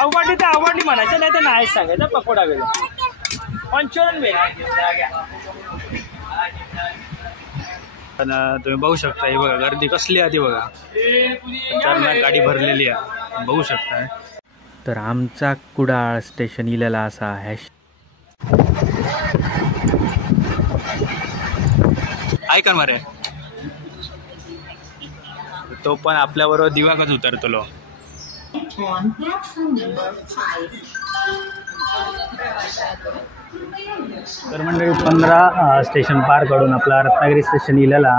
आवडली तर आवडली म्हणायचं, नाही तर नाही सांगायचं. पकोडा गेलो पंचवरण वेळ. पण तुम्ही बघू शकता, हे बघा गर्दी कसली आधी बघा, खतरनाक गाडी भरलेली आहे बघू शकता. तर आमचा कुडाळ स्टेशन इलेला असा हॅश ऐका मारे, तो पण आपल्याबरोबर दिवाकच उतरतलो. तर मंडळी 15 स्टेशन पार करून आपला रत्नागिरी स्टेशन इलेला.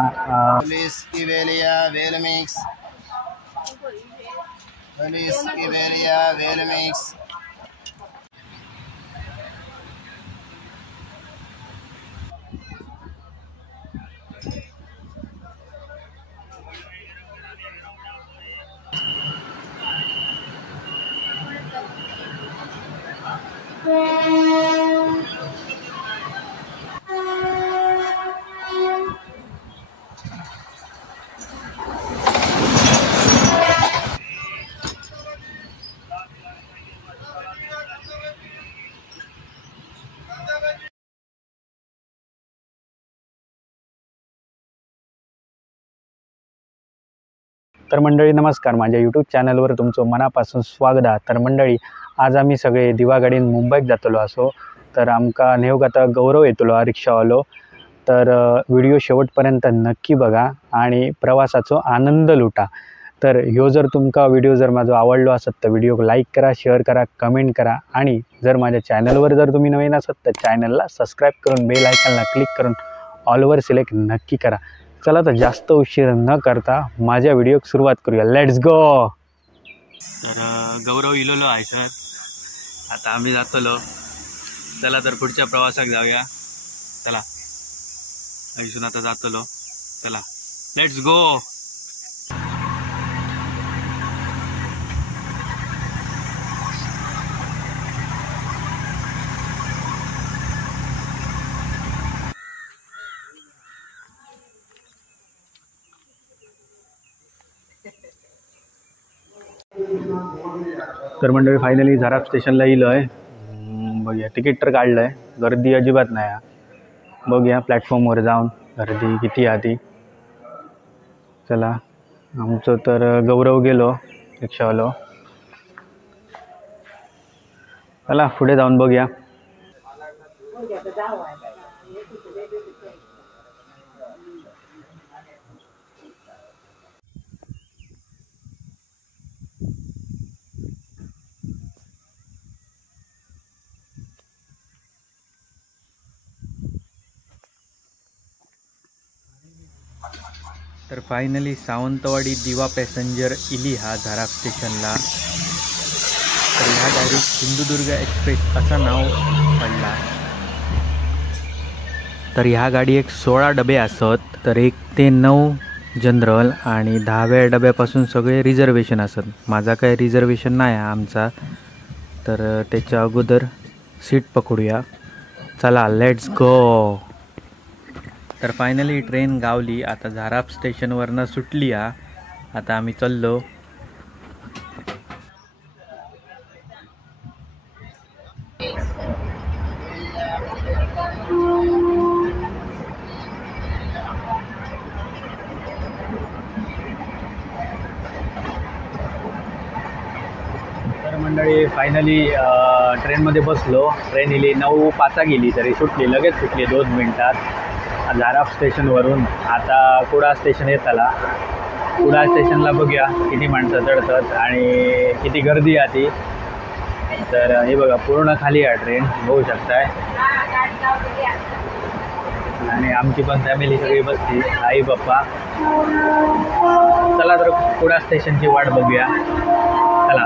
तर मंडळी नमस्कार, माझ्या यूट्यूब चॅनलवर तुमचं मनापासून स्वागत आहे. तर मंडळी आज आम्ही सगळे दिवागाडीन मुंबईत जातलो असो. तर आमका नेऊक आता गौरव येतलो रिक्षावालो. तर व्हिडिओ शेवटपर्यंत नक्की बघा आणि प्रवासाचा आनंद लुटा. तर ह्यो जर तुमका व्हिडिओ जर माझा आवडलो असत तर व्हिडिओ लाईक करा, शेअर करा, कमेंट करा आणि जर माझ्या चॅनलवर जर तुम्ही नवीन असत तर चॅनलला सबस्क्राईब करून बेल आयकॉनला क्लिक करून ऑलवर सिलेक्ट नक्की करा. चला तर जास्त उशीर न करता माझ्या व्हिडिओक सुरुवात करूया. Let's go. तर गौरव इलोलो आहे सर, आता आम्ही जातलो. चला तर पुढच्या प्रवासाक जाऊया. चला इथून आता जातलो. चला लेट्स गो. तर मंडळी फायनली झाराप स्टेशनला येलो आहे. बघूया तिकीट तर काढलं आहे, गर्दी अजिबात नाही. बघूया प्लॅटफॉर्मवर जाऊन गर्दी किती आधी. चला आमचं तर गौरव गेलो रिक्षावालो. चला पुढे जाऊन बघूया. तर फायनली सावंतवाडी दिवा पॅसेंजर इली हा झाराप स्टेशनला. तर ह्या गाडीत सिंधुदुर्ग एक्सप्रेस असं नाव पडला. तर ह्या गाडीक 16 डबे असत. तर 1 ते 9 जनरल आणि 10व्या डब्यापासून सगळे रिझर्वेशन असत. माझा काय रिझर्वेशन नाही आहे आमचा, तर त्याच्या अगोदर सीट पकडूया. चला लेट्स गो. तर फायनली ट्रेन गावली. आता झाराप स्टेशनवरनं सुटली आहे. आता आम्ही चाललो. तर मंडळी फायनली ट्रेनमध्ये बसलो. ट्रेन इली 9:05 गेली तरी सुटली, लगेच सुटली 2 मिनिटात झाराप स्टेशनवरून. आता कुडाळ स्टेशन येत आला. कुडाळ स्टेशनला बघूया किती माणसं चढतात आणि किती गर्दी आहे ती. तर हे बघा पूर्ण खाली आहे ट्रेन, बघू शकताय. आणि आमची पण फॅमिली सगळी बसली, आई पप्पा. चला तर कुडाळ स्टेशनची वाट बघूया. चला.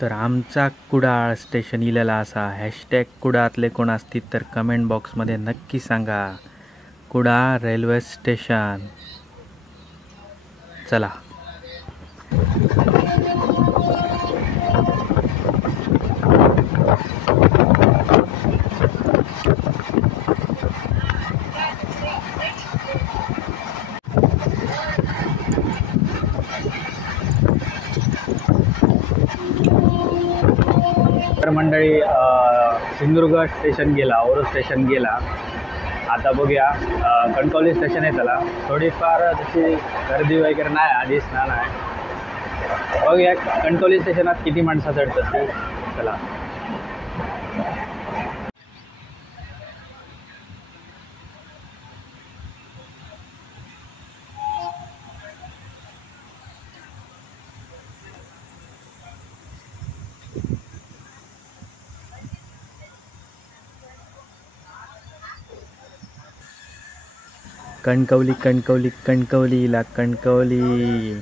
तर आमचा कुडाळ स्टेशन इलेला असा. हॅशटॅग कुडाळातले कोण असतील तर कमेंट बॉक्समध्ये नक्की सांगा. Kudal railway station. चला. तर मंडळी सिंधुदुर्ग स्टेशन गेला, ओरोस स्टेशन गेला. आता बघूया कणकवली स्टेशन आहे. त्याला थोडीफार तशी गर्दी वगैरे नाही आधीच नाही. बघूया कणकवली स्टेशनात किती माणसं चढतात ती. चला. कणकवली कणकवली कणकवलीला कणकवली.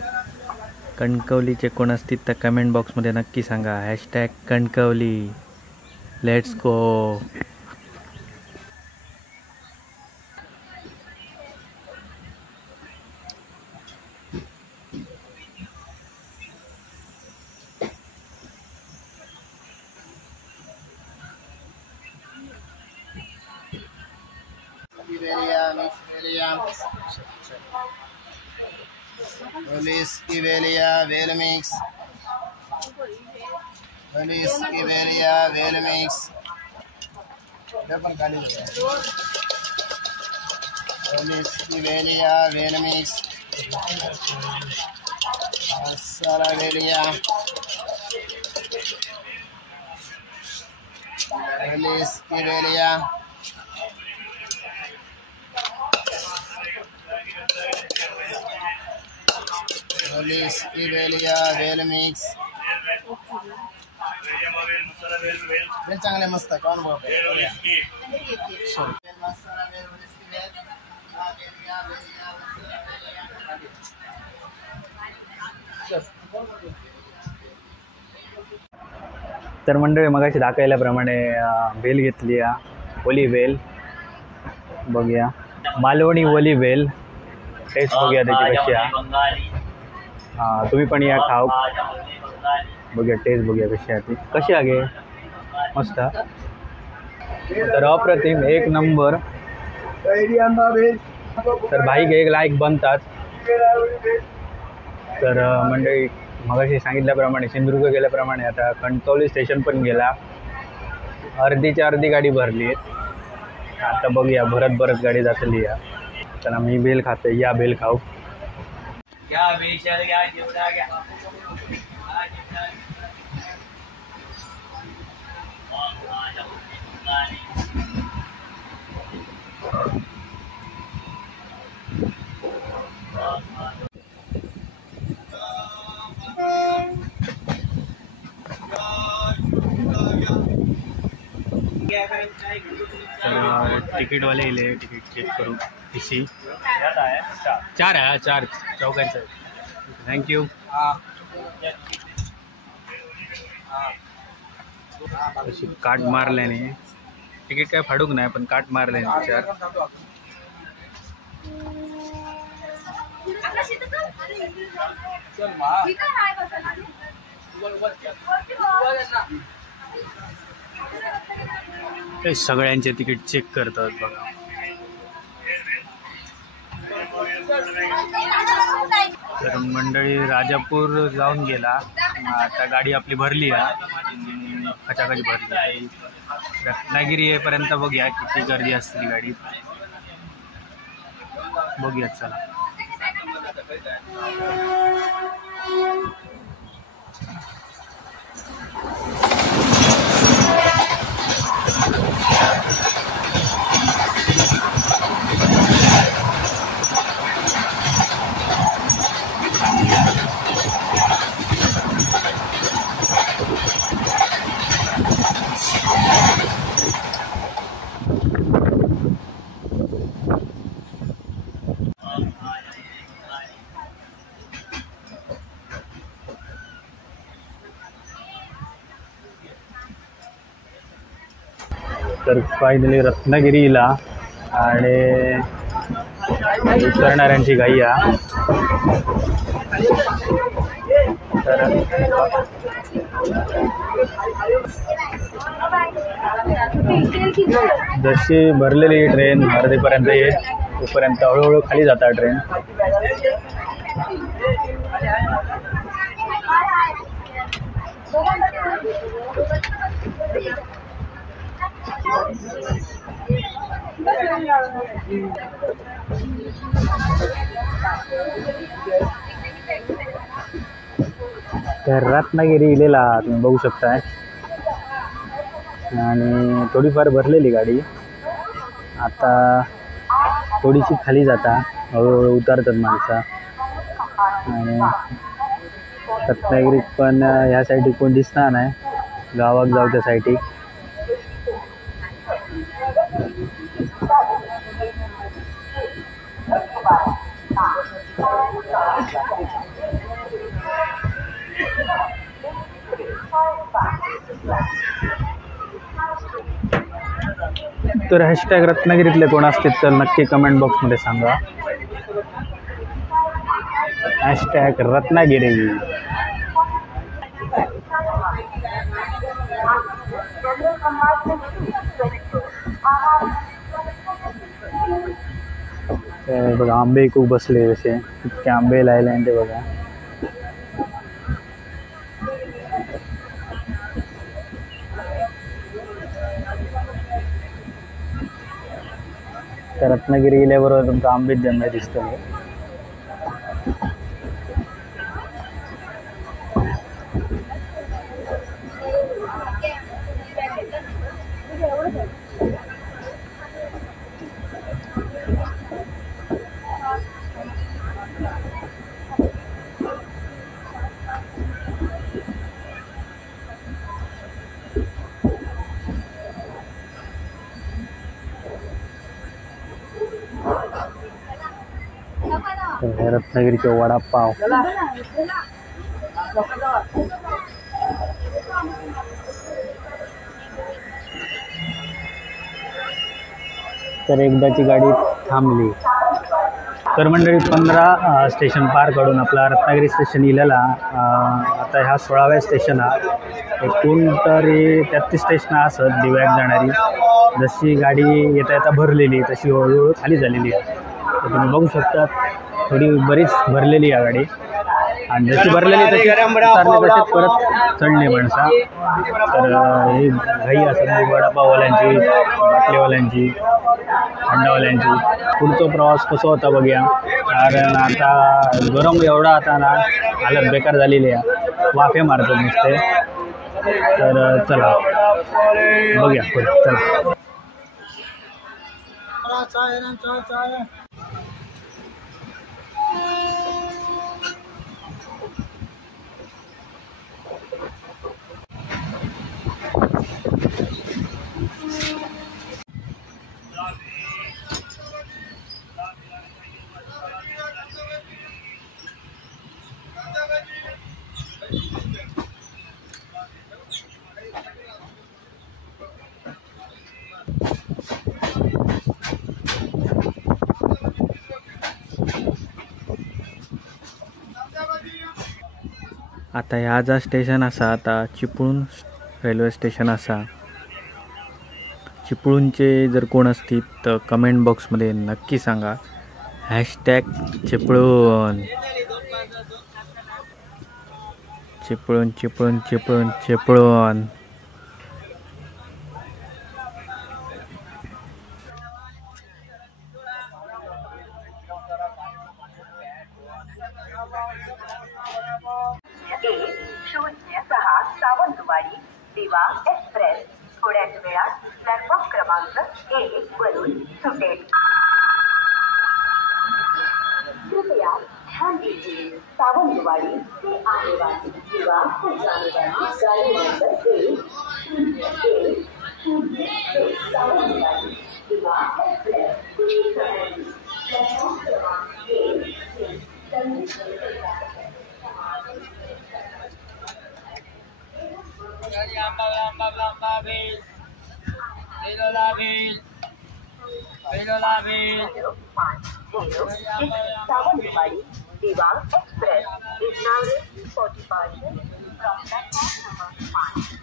कणकवलीचे कोण असतील तर कमेंट बॉक्समध्ये नक्की सांगा. Hashtag Kankavli. Let's go. Police Iberia Velmix. Police Iberia Velmix. Police Iberia Velmix. Asara Velia. Police Iberia. Police Iberia Velmix. वेल चांगले मस्त कोण बोल तर मंडळी मगाशी दाखवल्याप्रमाणे बेल घेतली. ओली बेल बघूया. मालवणी ओली बेल. टेस्ट बघूया त्याची कशी आहे. तुम्ही पण या खाऊ. बघूया टेस्ट बघूया कशी आहे ती. कशी आहे मस्त. तर अप्रतिम एक नंबर. तर भाई एक लाईक बनतात. तर मंडळी मगाशी सांगितल्याप्रमाणे सिंधुदुर्ग गेल्याप्रमाणे आता कणकवली स्टेशन पण गेला. अर्धीच्या अर्धी गाडी भरली आहे. आता बघूया भरत गाडी जातली या. चला मी बेल खाते. या बेल खाऊ. तर तिकीट वाले इले तिकीट चेक करू. टीसी 4 आहे. 4 चौकांचं. थँक्यू. तशी काट मारल्याने तिकीट काय फाडूक नाही पण काट मारल्याने 4. ते सगळ्यांचे तिकीट चेक करतात बघा. तर मंडळी राजापूर जाऊन गेला. आता गाडी आपली भरली आहे. खचाखच भरली. रत्नागिरी येईपर्यंत बघूया किती गर्दी असते गाडी. बघूया चला. तर फायनली रत्नागिरीला आणि उतरणाऱ्यांची घाई आहे. तर जशी भरलेली ट्रेन अर्धेपर्यंत येईल तोपर्यंत हळूहळू खाली जाता ट्रेन. तर रत्नागिरी इलेला तुम्ही बघू शकताय आणि थोडीफार भरलेली गाडी आता थोडीशी खाली जाता हळूहळू उतरतात माणसं. आणि रत्नागिरीत पण ह्या साईडी कोण दिसणार नाही गावात जाऊच्या साईडी. तर हॅशटॅग रत्नागिरीतले कोण असतील तर नक्की कमेंट बॉक्समध्ये सांगा. हॅशटॅग रत्नागिरी. बघा आंबे खूप बसले जसे इतके आंबे लायले आणि ते बघा. तर रत्नागिरी गेल्याबरोबर तुमचा आंबेच जन्म दिसतो. रत्नागिरीचे वडापाव. तर एकदाची गाडी थांबली. तर मंडळी 15 स्टेशन पार काढून आपला रत्नागिरी स्टेशन इलेला. आता ह्या 16व्या स्टेशन हा. एकूण तरी 33 स्टेशन असत दिव्याक जाणारी. जशी गाडी येता येता भरलेली तशी हळूहळू खाली झालेली आहे. तर तुम्ही बघू शकता थोडी बरीच भरलेली आहे गाडी आणि जशी भरलेली तशी उतरले तसेच परत चढणे माणसा. तर ही घाई असं वडापाववाल्यांची, बाटलीवाल्यांची, थंडावाल्यांची. पुढचा प्रवास कसा होता बघूया. कारण आता गरम एवढा आता ना हालत बेकार झालेली आहे. वाफे मारतात नुसते. तर चला बघूया पुढे. चला आता ह्या जा स्टेशन असा आता चिपळूण रेल्वे स्टेशन असा. चिपळूणचे जर कोण असतील तर कमेंट बॉक्समध्ये नक्की सांगा. हॅशटॅग चिपळूण. चिपळूण चिपळूण चिपळूण चिपळूण. सावंतवाडी दिवा एक्सप्रेस थोड्याच वेळात प्लॅटफॉर्म क्रमांक 1 वरून सुटेल. कृपया ध्यान दीजिए. सावंतवाडी से आने वाली दिवा को जाने वाली गाड़ी नंबर 1 सावंतवाड़ी दिवा एक्सप्रेस कुछ ही समय में प्लेटफॉर्म क्रमांक 1 से चलने Sawanwadi Diwan Express is now ready for departure from platform number 5.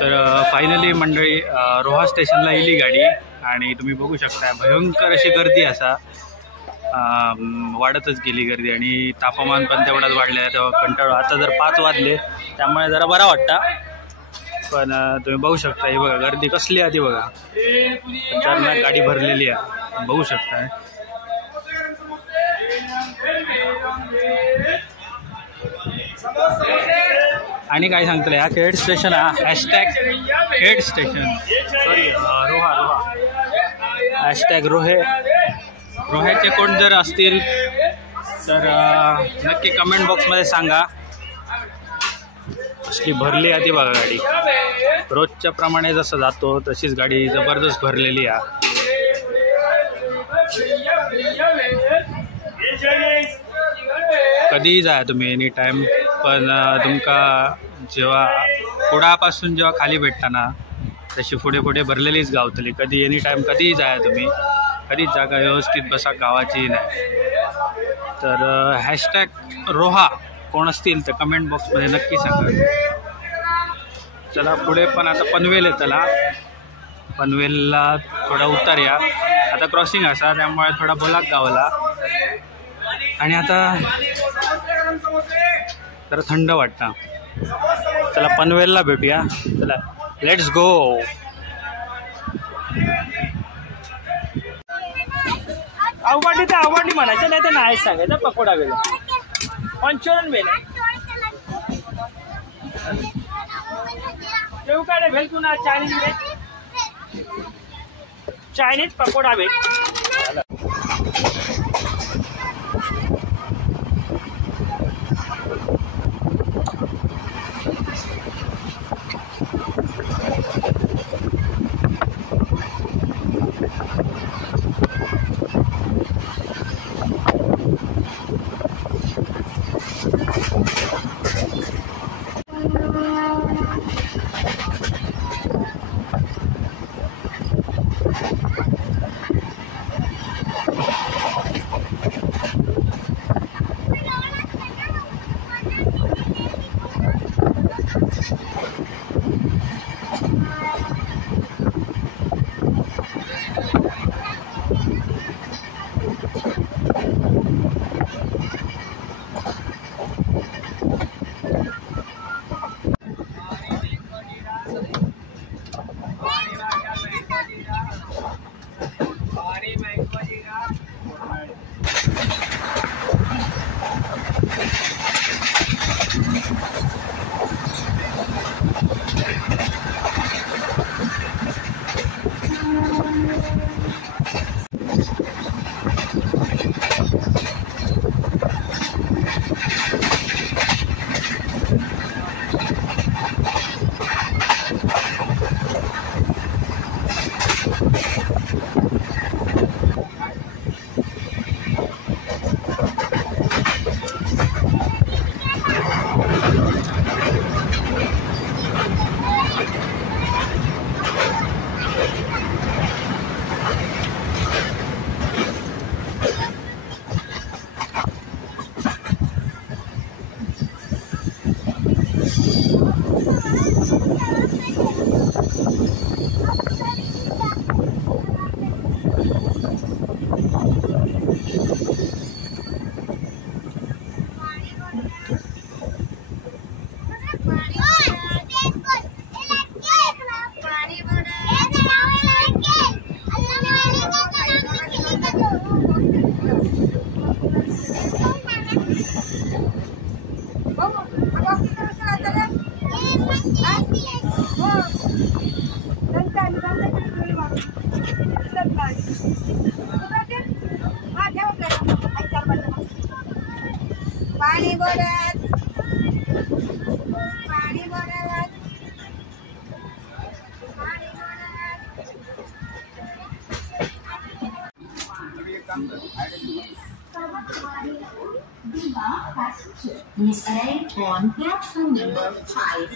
तर फायनली मंडळी रोहा स्टेशनला येयली गाडी आणि तुम्ही बघू शकता भयंकर अशी गर्दी असा वाढतच गेली गर्दी आणि तापमान पण तेवढाच वाढले तेव्हा कंटाळो आता जर 5 वाजले त्यामुळे जरा बरा वाटता पण तुम्ही बघू शकता ही बघा गर्दी कसली आहे ती बघा चारना गाडी भरलेली आहे बघू शकता आणि काय सांगतले हा खेड स्टेशन हा hashtag Khed station sorry Roha hashtag रोह्याचे कोण जर असतील तर नक्की कमेंट बॉक्समध्ये सांगा कसली भरली आहे ती बघा गाडी रोजच्या प्रमाणे जसं जातो तशीच गाडी जबरदस्त भरलेली आहे कधीही जा तुम्ही एनी टाइम पण तुमका जेव्हा पुढापासून जेव्हा खाली भेटता ना तशी पुढे पुढे भरलेलीच गावतली कधी एनी टाइम कधीही जा तुम्ही कधीच जागा व्यवस्थित बसा गावाची नाही तर हॅशटॅग रोहा कोण असतील तर कमेंट बॉक्समध्ये नक्की सांगा चला पुढे पण आता पनवेल आहे त्याला पनवेलला थोडा उतार या आता क्रॉसिंग असा त्यामुळे थोडा बोलाक गावला आणि आता जरा थंड वाटतं चला पनवेलला भेटूया चला लेट्स गो आवडली तर आवडली म्हणायचं नाही तर नाही सांगायचं पकोडा वेळ पंचोरण वेळ तेव्हा काय भेल तुला चायनीज पकोडा वेळ Please arrive on platform number 5.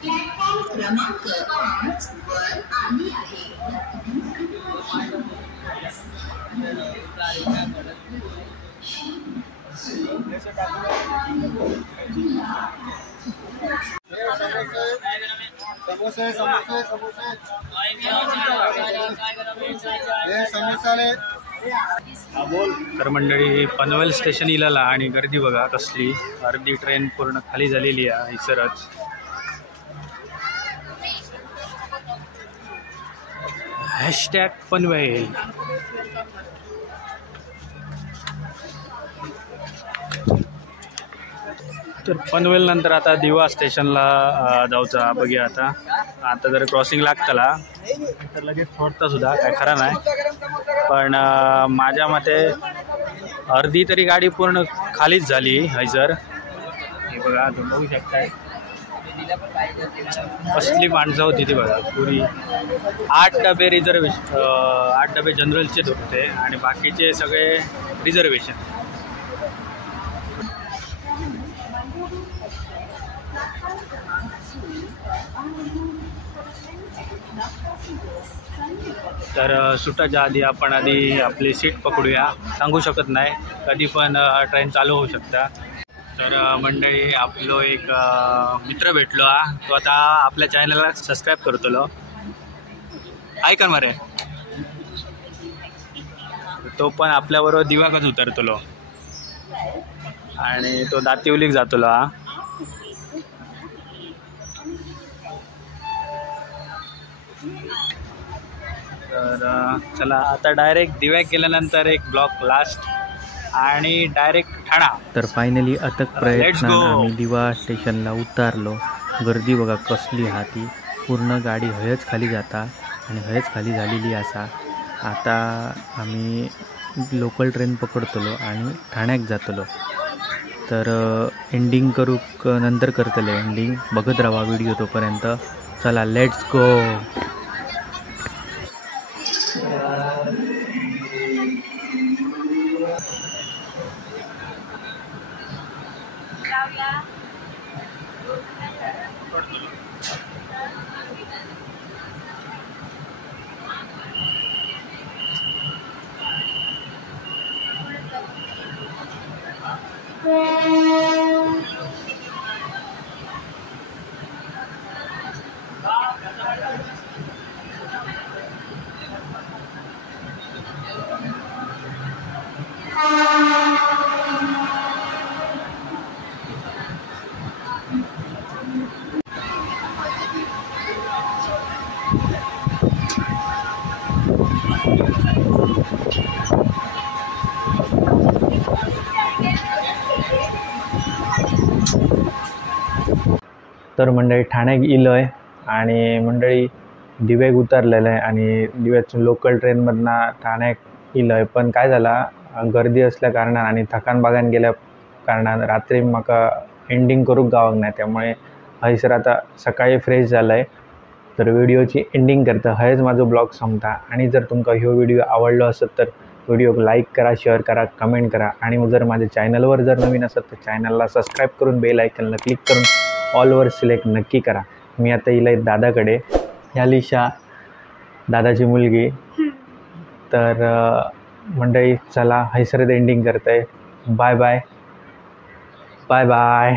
Platform क्रमांक 5 वर आली आहे. समोसे समोसे समोसे हे समोसाले. तर मंडळी पनवेल स्टेशन इलाला आणि गर्दी बघा कसली. अर्धी ट्रेन पूर्ण खाली झालेली आहे इसरच. हॅशटॅग पनवेल. तर पनवेल नंतर आता दिवा स्टेशनला जाऊचा बघूया. आता जर क्रॉसिंग लागतला तर लगेच सोडता सुद्धा काय खरा नाही. पण माझ्या मते अर्धी तरी गाडी पूर्ण खालीच झाली हैसर. हे बघा तुम्ही बघू शकताय कसली माणसं होती ती बघा. पुरी 8 डबे रिझर्वेशन, 8 डबे जनरलचे होते आणि बाकीचे सगळे रिझर्वेशन. तर सुटाच्या आधी आपण आपली सीट पकडूया. सांगू शकत नाही, कधी पण ट्रेन चालू होऊ शकता. तर मंडळी आपलो एक मित्र भेटलो तो आता आपल्या चॅनलला सबस्क्राईब करतलो. ऐका मरे तो पण आपल्याबरोबर दिवाकच उतरतलो आणि तो दातिवलीक जातलो. तर चला आता डायरेक्ट दिव्याक गेल्यानंतर एक ब्लॉक लास्ट आणि डायरेक्ट ठाणा. तर फायनली अथक प्रयत्नानं आम्ही दिवा स्टेशनला उतारलो. गर्दी बघा कसली हा ती. पूर्ण गाडी हयच खाली जाता आणि हयच खाली झालेली असा. आता आम्ही लोकल ट्रेन पकडतलो आणि ठाण्याक जातलो. तर एंडिंग करूक नंतर करतले. एंडिंग बघत राहा व्हिडिओ तोपर्यंत. चला लेट्स गो. तर मंडळी ठाण्याक इलोय आणि मंडळी दिव्याक उतरलेलं आहे आणि दिव्यातून लोकल ट्रेनमधनं ठाण्याक इलोय. पण काय झाला गर्दी असल्या कारणान आणि थकान बागान गेल्या कारणान रात्री म्हाका एंडिंग करूक गावक नाही. त्यामुळे हयसर आता सकाळी फ्रेश झालंय. तर व्हिडिओची एंडिंग करता हयच माझो ब्लॉग संपता. आणि जर तुमका ह्यो व्हिडिओ आवडलो असत तर व्हिडिओक लाईक करा, शेअर करा, कमेंट करा. आणि जर माझ्या चॅनलवर जर नवीन असत तर चॅनलला सबस्क्राईब करून बेल आयकनला क्लिक करून ऑलवर सिलेक्ट नक्की करा. मी आता इला दादाकडे. ह्या लिशा दादाची मुलगी. तर मंडळी चला हयसरच एंडिंग करतंय. Bye bye bye bye.